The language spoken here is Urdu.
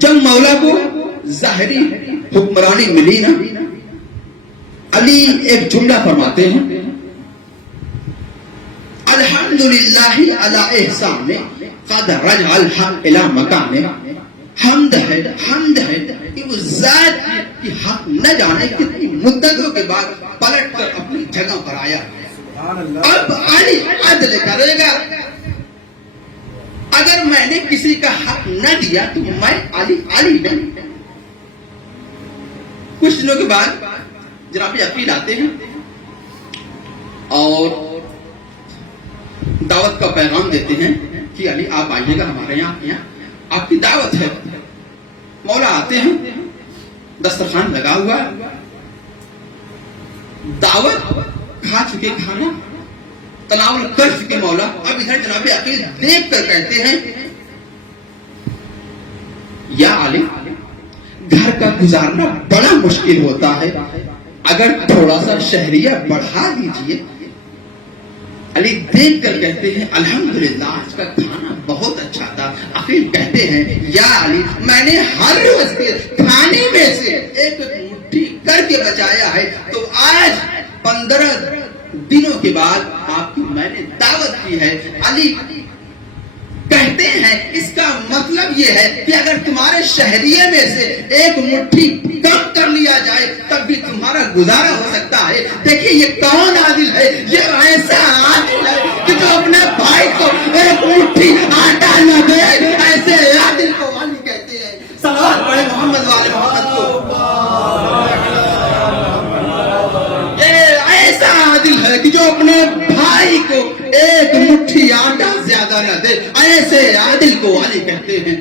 جب مولا کو ظاہری حکمرانی ملی نا، علی ایک جملہ فرماتے ہیں، الحمدللہ علی احسان قد رجع الحق الی مکان، حمد ہے کہ وہ ذات کی حق نہ جانے کتنی مدتوں کے بعد پلٹ کر اپنی جگہ پر آیا۔ اب علی عدل کرے گا، اگر میں نے کسی کا حق نہ دیا تو میں علی نہیں۔ کچھ دنوں کے بعد جناب عقیل آتے ہیں اور دعوت کا پیغام دیتے ہیں کہ علی آپ آئیے گا ہمارے یہاں آپ کی دعوت ہے۔ مولا آتے ہیں، دسترخوان لگا ہوا، دعوت کھا چکے، کھانا تناول کر چکے مولا۔ اب ادھر جناب عقیل دیکھ کر کہتے ہیں، یا علی گھر کا گزارنا بڑا مشکل ہوتا ہے، اگر تھوڑا سا شہریہ بڑھا دیجئے۔ علی دیکھ کر کہتے ہیں، الحمدللہ آج کا کھانا بہت اچھا تھا۔ عقیل کہتے ہیں، یا علی میں نے ہر روز کے کھانے میں سے ایک مٹھی کر کے بچایا ہے، تو آج 15 دنوں کے بعد آپ کی میں نے دعوت کی ہے۔ علی کہتے ہیں اس کا مطلب یہ ہے کہ اگر تمہارے شہریے میں سے ایک مٹھی کم کر لیا جائے تب بھی تمہارا گزارا ہو سکتا ہے۔ دیکھیے یہ کون عادل ہے، یہ ایسا عادل ہے کہ جو اپنے بھائی کو ایک مٹھی آٹا نہ دے، ایسے عادل کو علی کہتے ہیں۔ صلوات پڑھے محمد والے محمد کو۔ یہ ایسا عادل ہے کہ جو اپنے بھائی کو ایک مٹھی آٹا زیادہ نہ دے، ایسے عادل کو علی کہتے ہیں۔